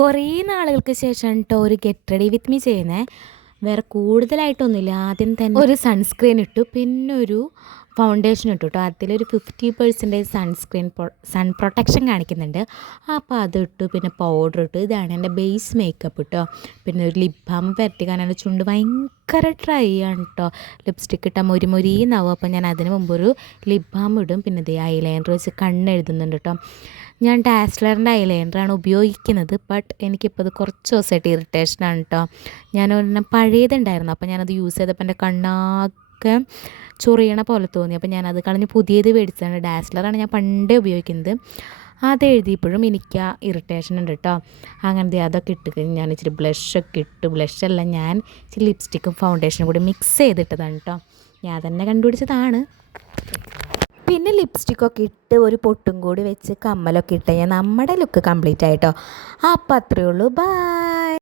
കുറേ നാളുകൾക്ക് ശേഷം കേട്ടോ ഒരു ഗെറ്റ് റെഡി വിത്ത് മീ ചെയ്യുന്നത്. വേറെ കൂടുതലായിട്ടൊന്നുമില്ല. ആദ്യം തന്നെ ഒരു സൺസ്ക്രീൻ ഇട്ടു, പിന്നെ ഒരു ഫൗണ്ടേഷൻ ഇട്ടു കേട്ടോ. അതിലൊരു 50% സൺ പ്രൊട്ടക്ഷൻ കാണിക്കുന്നുണ്ട്. അപ്പോൾ അതിട്ടു, പിന്നെ പൗഡർ ഇട്ടു. ഇതാണ് എൻ്റെ ബേസ് മേക്കപ്പ് കേട്ടോ. പിന്നെ ഒരു ലിപ് ബാം പുരട്ടി, കാരണം എൻ്റെ ചുണ്ട് ഭയങ്കര ഡ്രൈ ആണ് കേട്ടോ. ലിപ്സ്റ്റിക്ക് ഇട്ടാൽ മൊരിമൊരിന്നാവും. അപ്പോൾ ഞാൻ അതിന് മുമ്പ് ഒരു ലിപ് ബാം ഇടും. പിന്നെ ഇത് ഐലൈനർ വെച്ച് കണ്ണെഴുതുന്നുണ്ട് കേട്ടോ. ഞാൻ ഡാസ്ലറിൻ്റെ ഐലൈനറാണ് ഉപയോഗിക്കുന്നത്. ബട്ട് എനിക്കിപ്പോൾ അത് കുറച്ച് ദിവസമായിട്ട് ഇറിറ്റേഷനാണ് കേട്ടോ. ഞാനൊരെണ്ണം പഴയതുണ്ടായിരുന്നു, അപ്പോൾ ഞാനത് യൂസ് ചെയ്തപ്പോൾ എൻ്റെ കണ്ണാകെ ചൊറിയണ പോലെ തോന്നി. അപ്പോൾ ഞാനത് കളഞ്ഞ് പുതിയത് മേടിച്ചതാണ്. ഡാസ്ലറാണ് ഞാൻ പണ്ടേ ഉപയോഗിക്കുന്നത്. അത് എഴുതിയപ്പോഴും എനിക്ക് ആ ഇറിറ്റേഷൻ ഉണ്ട് കേട്ടോ. അങ്ങനത്തെ അതൊക്കെ ഇട്ട് ഞാൻ ഇച്ചിരി ബ്ലഷൊക്കെ ഇട്ടു. ബ്ലഷല്ല, ഞാൻ ഇച്ചിരി ലിപ്സ്റ്റിക്കും ഫൗണ്ടേഷനും കൂടി മിക്സ് ചെയ്തിട്ടതാണ് കേട്ടോ. ഞാൻ തന്നെ കണ്ടുപിടിച്ചതാണ്. പിന്നെ ലിപ്സ്റ്റിക്കൊക്കെ ഇട്ട് ഒരു പൊട്ടും കൂടി വെച്ച് കമ്മലൊക്കെ ഇട്ട് ഞാൻ നമ്മുടെ ലുക്ക് കംപ്ലീറ്റ് ആയിട്ടോ. അപ്പോൾ അത്രയേ ഉള്ളൂ. ബൈ.